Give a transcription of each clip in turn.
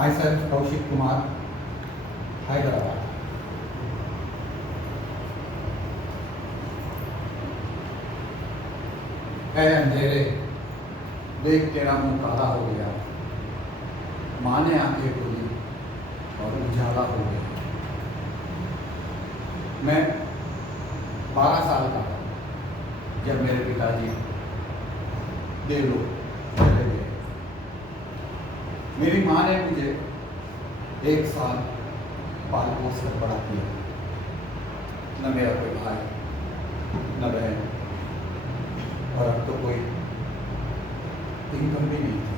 Myself Kaushik Kumar, Hyderabad. ऐ अंधेरे देख तेरा मुंह काला हो गया, माँ ने आंखें खोली और उजाला हो गया। मैं 12 साल का था जब मेरे पिताजी देवलोक चले गए। मेरी माँ ने मुझे 1 साल पाल पोस कर बड़ा किया। न मेरा कोई भाई न बहन, और अब तो कोई इनकम भी नहीं थी।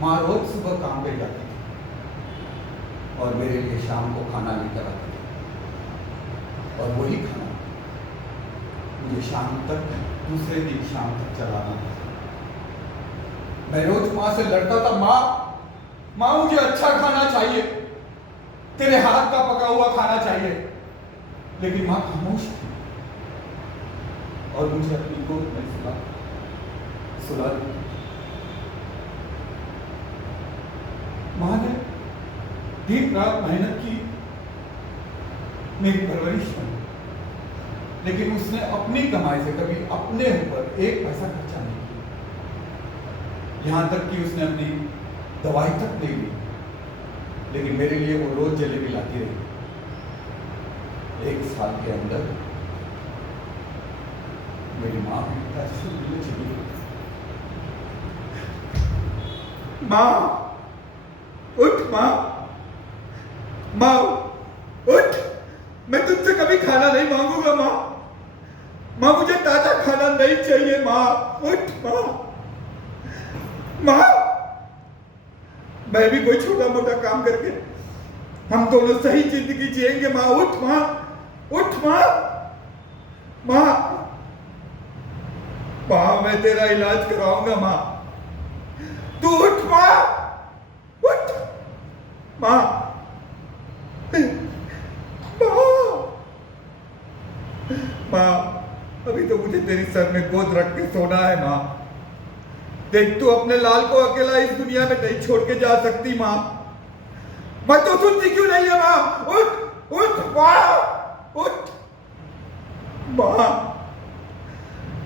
माँ रोज सुबह काम पे जाती थी और मेरे लिए शाम को खाना लेकर आती थी, और वही खाना मुझे शाम तक, दूसरे दिन शाम तक चलाना था। मैं रोज माँ से लड़ता था, माँ मुझे अच्छा खाना चाहिए, तेरे हाथ का पका हुआ खाना चाहिए। लेकिन माँ खामोश थी और मुझे अपनी गोद में सुला दी। माँ ने दिन रात मेहनत की मेरी परवरिश में, लेकिन उसने अपनी कमाई से कभी अपने ऊपर 1 पैसा खर्चा नहीं किया। यहां तक कि उसने अपनी दवाई तक नहीं ली, लेकिन मेरे लिए वो रोज जलेबी लाती रही। 1 साल के अंदर मेरी माँ भी पिताजी से मिलने चली गई। माँ उठ, माँ उठ, मैं तुझसे कभी खाना नहीं मांगूंगा। माँ मुझे ताजा खाना नहीं चाहिए। माँ उठ, माँ मैं भी कोई छोटा मोटा काम करके हम दोनों सही जिंदगी जिएंगे। माँ उठ, माँ मैं तेरा इलाज कराऊंगा। माँ तू उठ, माँ अभी तो मुझे तेरी सर में गोद रख के सोना है। माँ देख, तू अपने लाल को अकेला इस दुनिया में नहीं छोड़ के जा सकती। माँ मैं तो सुनती क्यों नहीं है? माँ उठ, माँ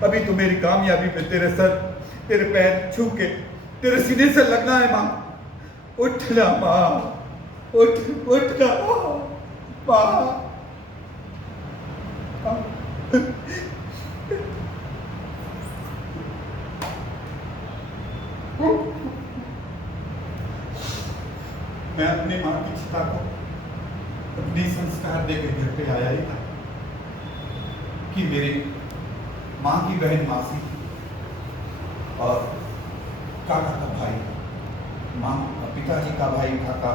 अभी तो मेरी कामयाबी पे तेरे सर, तेरे पैर छू के तेरे सीने से लगना है। माँ उठ ना, माँ उठ ना, माँ। मैं अपनी माँ की चिता को अपनी संस्कार देकर घर पे आया ही था कि मेरी माँ की बहन मासी और काका का भाई, माँ पिताजी का भाई काका,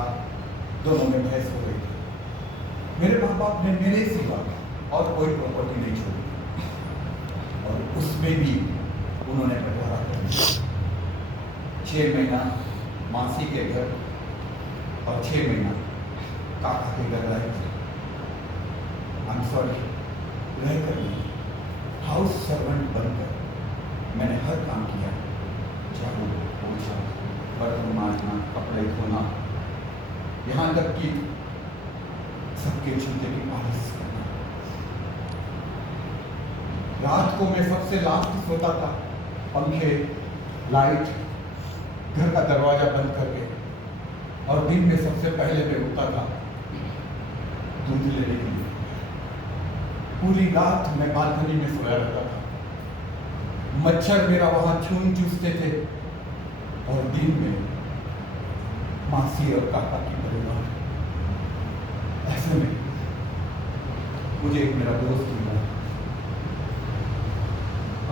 दोनों में बहस हो गई थी। मेरे माँ बाप ने मेरे सिवा और कोई प्रॉपर्टी नहीं छोड़ी, और उसमें भी उन्होंने बंटवारा कर दिया। 6 महीना मासी के घर और 6 महीना काका के घर रह कर हाउस सर्वेंट बनकर मैंने हर काम किया। झाड़ू पोछा, बर्तन मांजना, कपड़े धोना, यहाँ तक कि सबके जूते की पॉलिश करना। रात को मैं सबसे लास्ट सोता था, पंखे, लाइट, घर का दरवाजा बंद करके, और दिन में सबसे पहले मैं उठता था दूध लेने के लिए। पूरी रात मैं बालकनी में सोया रहता था। मच्छर मेरा वहां खून चूसते थे, और दिन में मासी और काका की परिवार। ऐसे में मुझे एक मेरा दोस्त मिला,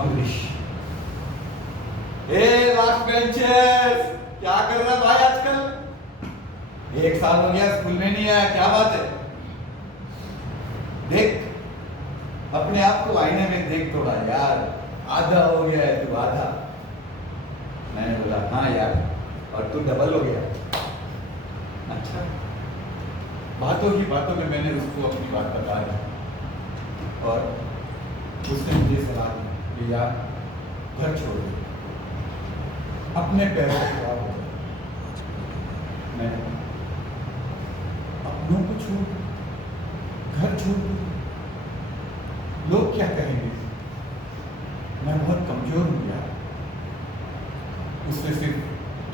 अमरीश। लास्ट बेंचेस, क्या कर रहा भाई आजकल? 1 साल हो गया स्कूल में नहीं आया, क्या बात है? देख अपने आप को आईने में देख थोड़ा यार, आधा हो गया है तू, आधा। मैंने बोला हाँ यार, और तू डबल हो गया। अच्छा, बातों ही बातों में मैंने उसको अपनी बात बताया, और उसने मुझे सलाह दी कि यार घर छोड़ दे, अपने पैरों पर खड़ा हो, मैं अपनों को छोड़ दूं, घर छोड़ दूं, लोग क्या कहेंगे? मैं बहुत कमजोर हूं यार। उसने सिर्फ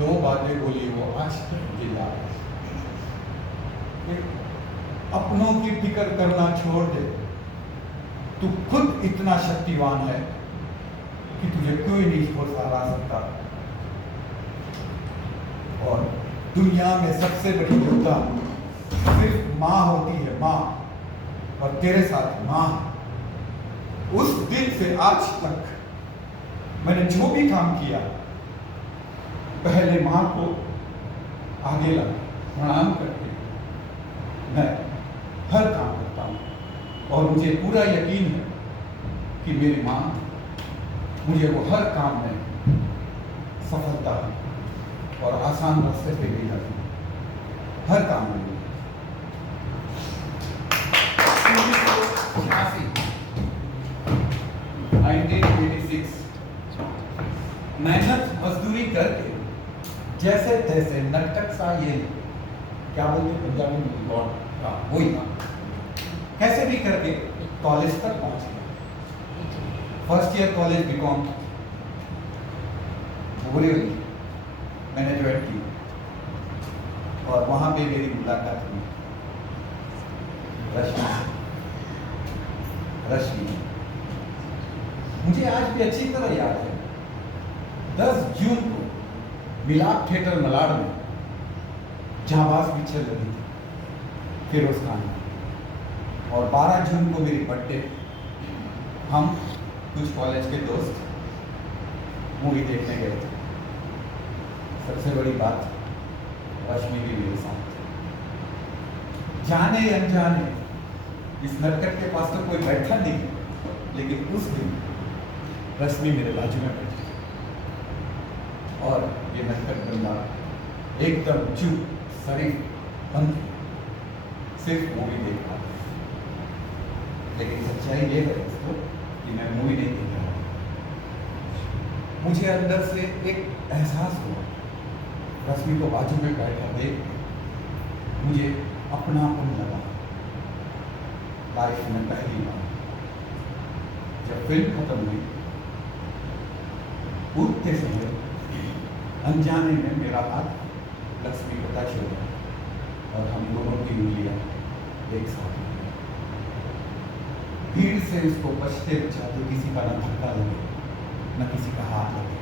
2 बातें बोली, वो आज तक मुझे याद है। अपनों की फिक्र करना छोड़ दे, तू खुद इतना शक्तिवान है कि तुझे कोई नहीं हरा सकता। और दुनिया में सबसे बड़ी योद्धा सिर्फ माँ होती है, माँ, और तेरे साथ माँ। उस दिन से आज तक मैंने जो भी काम किया, पहले माँ को आगे ला प्रणाम करके मैं हर काम करता हूँ। और मुझे पूरा यकीन है कि मेरी माँ मुझे वो हर काम में सफलता और आसान रास्ते पे ले जाती है, हर काम में। 1986 मेहनत मजदूरी करके जैसे तैसे नटक सा, ये क्या बोलते हैं पंजाबी में, वही था, कैसे भी करके कॉलेज तक पहुंच गया। फर्स्ट ईयर कॉलेज बीकॉम बोली मैंने ज्वाइन की, और वहां पे मेरी मुलाकात हुई रश्मि। मुझे आज भी अच्छी तरह याद है, 10 जून को मिलाप थिएटर मलाड में जाबाज पिक्चर लगी थी फिरोज खान, और 12 जून को मेरी बर्थडे। हम कुछ कॉलेज के दोस्त मूवी देखने गए थे। सबसे बड़ी बात, रश्मि भी मेरे साथ थी। जाने अनजाने इस नरकट के पास तो कोई बैठा नहीं, लेकिन उस दिन रश्मि मेरे बाजू में बैठी, और ये नरकट बंदा एकदम चुप शरीफ बंद, सिर्फ मूवी देख रहा। लेकिन सच्चाई ये है दोस्तों कि मैं मूवी नहीं देख रहा। मुझे अंदर से एक एहसास हुआ, रश्मि को बाजू में बैठा देख मुझे अपनापन लगा। लाइफ में पहली बार जब फिल्म खत्म हुई, उठते समय अनजाने में मेरा हाथ लक्ष्मी को टच हो गया, और हम दोनों की उंगलियां एक साथ हो गई। भीड़ से उसको बचते बचाते किसी का न धक्का लगे, न किसी का हाथ लगे।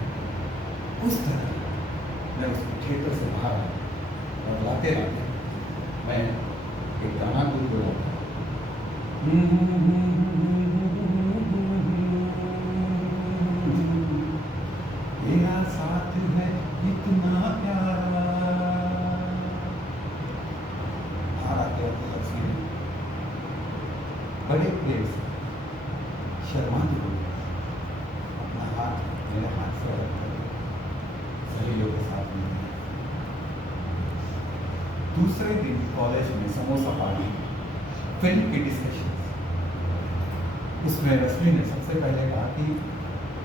उस तरह मैं उसको थिएटर से बाहर आया, और लाते लाते मैं एक गाना गुनगुनाया। तेरा साथ है इतना प्यारा। बड़े प्रेम से शर्मा जी बोले, अपना हाथ मेरे हाथ से अलग कर सहेलियों के साथ में। दूसरे दिन कॉलेज में समोसा पार्टी, फिल्म की डिस्कशन। उसमें रश्मि ने सबसे पहले कहा कि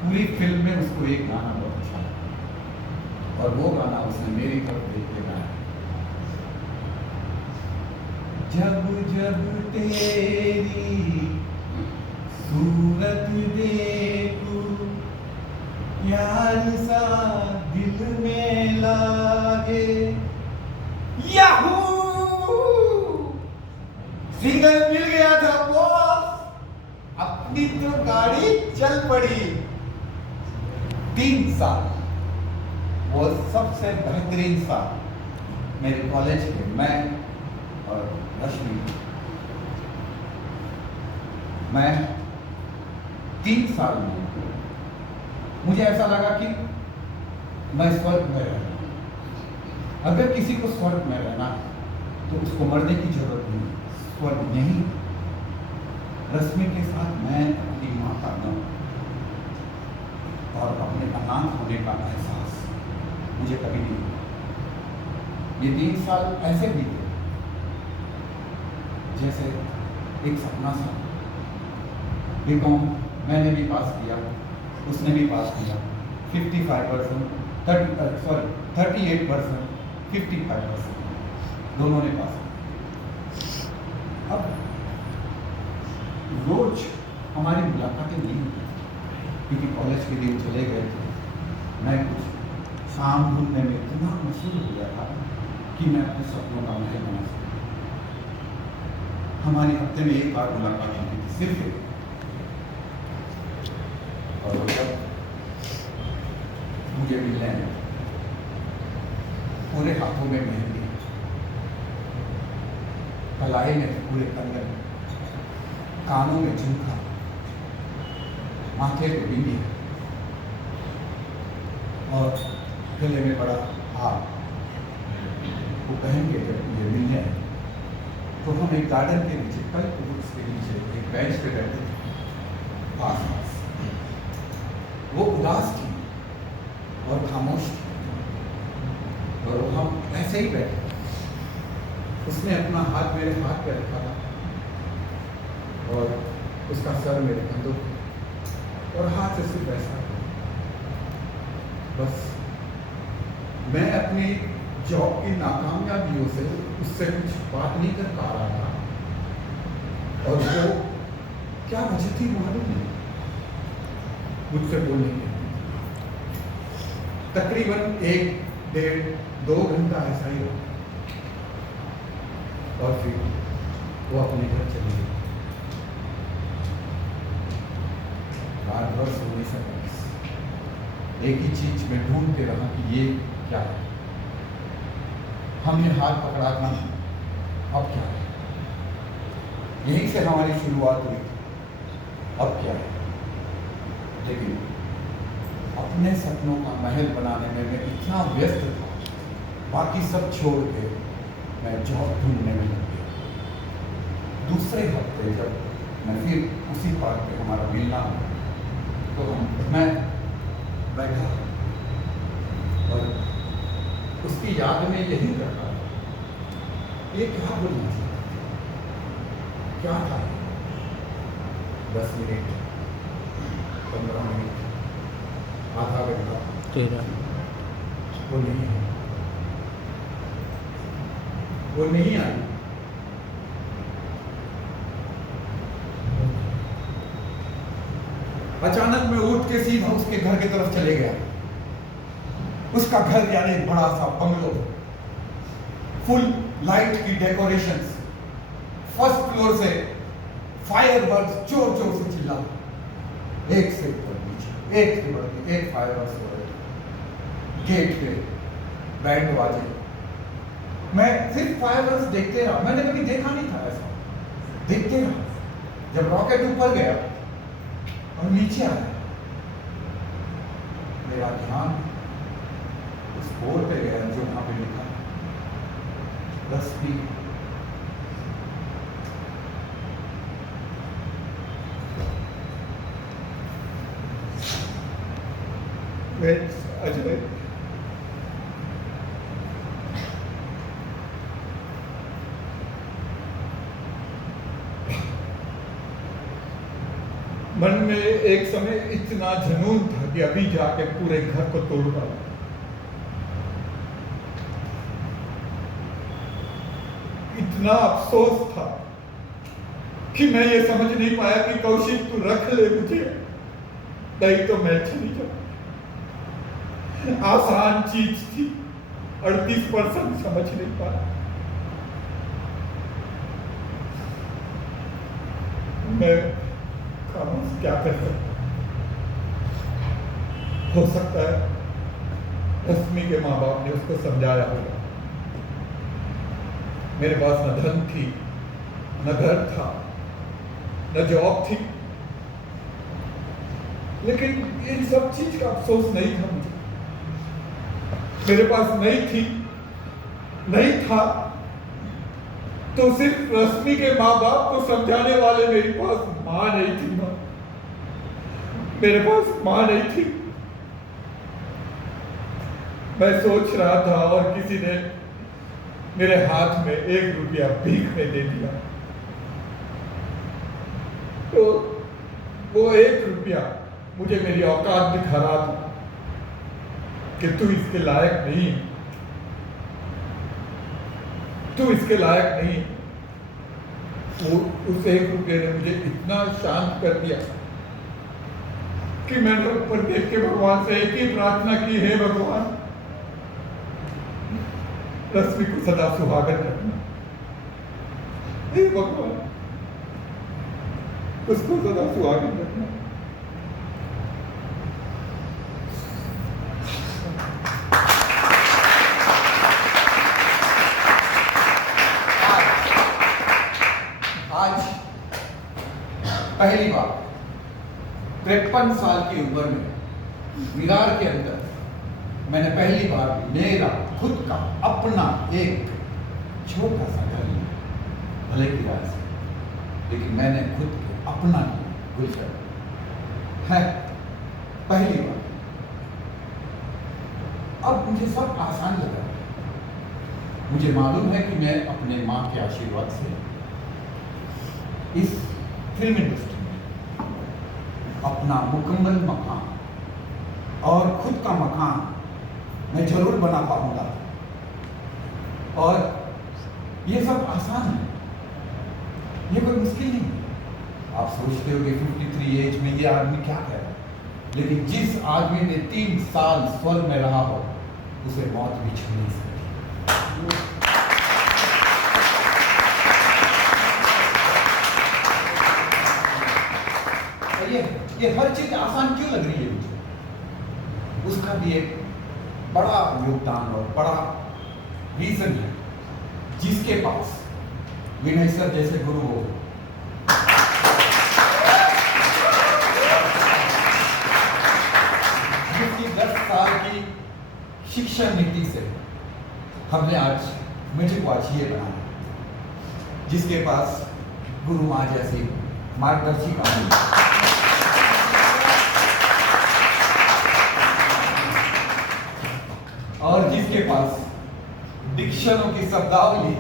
पूरी फिल्म में उसको एक गाना बहुत अच्छा लगा, और वो गाना उसने मेरी तरफ देख के गाया। जब जब तेरी सूरत देखूं यार सा दिल में लागे। याहू, सिग्नल मिल गया था बॉस, अपनी तो गाड़ी चल पड़ी। 3 साल वो सबसे बेहतरीन साल मेरे कॉलेज के, मैं और रश्मि। मैं 3 साल में मुझे ऐसा लगा कि मैं स्वर्ग में रहना। अगर किसी को स्वर्ग में रहना तो उसको मरने की जरूरत नहीं, स्वर्ग नहीं। रश्मि के साथ मैं अपनी माँ का नाम और अपने अनाथ होने का एहसास मुझे कभी नहीं हुआ। ये 3 साल ऐसे बीते जैसे एक सपना था। बीकॉम मैंने भी पास किया, उसने भी पास किया। 55%, 38%, 55%। दोनों ने पास। अब रोज हमारी मुलाकातें नहीं हुई क्योंकि कॉलेज के दिन चले गए थे। मैं कुछ शाम घूमने में इतना मशहूर हो गया था कि मैं अपने सपनों का महल बना सका। हमारी हफ्ते में एक बार मुलाकात होती थी, सिर्फ एक। और जब मुझे मिलने आए, पूरे हाथों में मेहंदी, कलाई में पूरे कंगन, कानों में झुमका, माथे पे बिंदी और गले में बड़ा हार। वो पहन के जब मुझे मिलने आए तो हम एक गार्डन के नीचे, कल वृक्ष के नीचे एक बेंच पे बैठे थे पास। वो उदास थी और खामोश थी और हम ऐसे ही बैठे। उसने अपना हाथ मेरे हाथ पे रखा था और उसका सर मेरे कंधों पे और हाथ से सिर्फ ऐसा। बस मैं अपनी जॉब की नाकामयाबियों से उससे कुछ बात नहीं कर पा रहा था और वो क्या वजह थी मालूम नहीं, मुझसे बोलने की। तकरीबन 1, 1.5, 2 घंटा ऐसा ही हो और फिर वो अपने घर चली गई। रात भर सो नहीं सका। एक ही चीज में ढूंढते रहा कि ये क्या है। हमने हाथ पकड़ा था, अब क्या है? यहीं से हमारी शुरुआत हुई, अब क्या है? लेकिन अपने सपनों का महल बनाने में मैं इतना व्यस्त था, बाकी सब छोड़ के मैं जॉब ढूंढने में लग गया। दूसरे हफ्ते जब मैं फिर उसी पार्क पे हमारा मिलना हुआ तो मैं बैठा और उसकी याद में यही करता था, ये क्या बोलना चाहता, क्या था? 10 मिनट, 15 मिनट, आधा घंटा, वो नहीं आई, वो नहीं आई। अचानक मैं उठ के सीधा उसके घर की तरफ चले गया। उसका घर यानी एक बड़ा सा बंगलो, फुल लाइट की डेकोरेशंस, फर्स्ट फ्लोर से फायरवर्क्स जोर जोर से चिल्ला, एक से ऊपर नीचे, एक से बढ़ के एक फायरवर्क्स हो रहे। गेट पे बैंड बाजे। मैं सिर्फ फायरवर्क्स देखते रहा, मैंने कभी देखा नहीं था ऐसा, देखते रहा। जब रॉकेट ऊपर गया और नीचे आया, मेरा ध्यान उस बोर्ड पे गया जो वहां पे लिखा रश्मि। अजय, मन में एक समय इतना जुनून था कि अभी जाके पूरे घर को तोड़ डाला। इतना अफसोस था कि मैं ये समझ नहीं पाया कि कौशिक तू रख ले मुझे, नहीं तो मैं चली जाऊं। आसान चीज थी, 38% समझ नहीं पाया। मैं क्या कर सकता, हो सकता है रश्मि के माँ बाप ने उसको समझाया होगा। मेरे पास न धन थी, न घर था, न जॉब थी, लेकिन इन सब चीज का अफसोस नहीं था मुझे। मेरे पास नहीं थी, नहीं था, तो सिर्फ रश्मि के माँ बाप को समझाने वाले मेरे पास माँ नहीं थी। माँ, मेरे पास माँ नहीं थी। मैं सोच रहा था और किसी ने मेरे हाथ में 1 रुपया भीख में दे दिया, तो वो 1 रुपया मुझे मेरी औकात दिखा रहा था कि तू इसके लायक नहीं, तू इसके लायक नहीं। वो उस 1 रुपये ने मुझे इतना शांत कर दिया कि मैंने ऊपर देख के भगवान से एक ही प्रार्थना की, हे भगवान रश्मि को सदा सुहागन रखना, हे भगवान उसको सदा सुहागन रखना। आज पहली बार 53 साल की उम्र में विरार के अंदर मैंने पहली बार मेरा खुद का अपना एक छोटा सा घर लिया, भले किराए से, लेकिन मैंने खुद के अपना गुलशन है पहली बार। अब मुझे सब आसान लगा। मुझे मालूम है कि मैं अपने माँ के आशीर्वाद से इस फिल्म इंडस्ट्री में अपना मुकम्मल मकान और खुद का मकान मैं जरूर बना पाऊंगा। और ये सब आसान है, ये कोई मुश्किल नहीं है। आप सोचते हो कि 53 एज में ये आदमी क्या कर रहा है, लेकिन जिस आदमी ने 3 साल स्वर्ग में रहा हो उसे मौत भी छू नहीं सकती। ये हर चीज आसान क्यों लग रही है मुझे, उसका भी एक बड़ा योगदान और बड़ा रीजन है। जिसके पास विनय सर जैसे गुरु हो, जिसकी 10 साल की शिक्षा नीति से हमने आज मुझे को आज ये बनाया, जिसके पास गुरु माँ जैसी मार्गदर्शिका है, और जिसके पास डिक्शनों की शब्दावली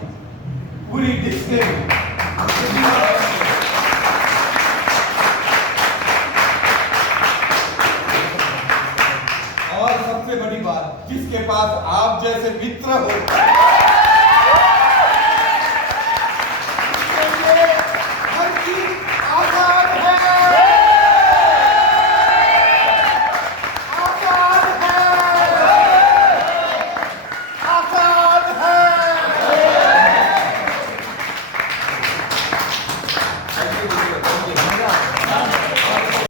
पूरी डिक्शनरी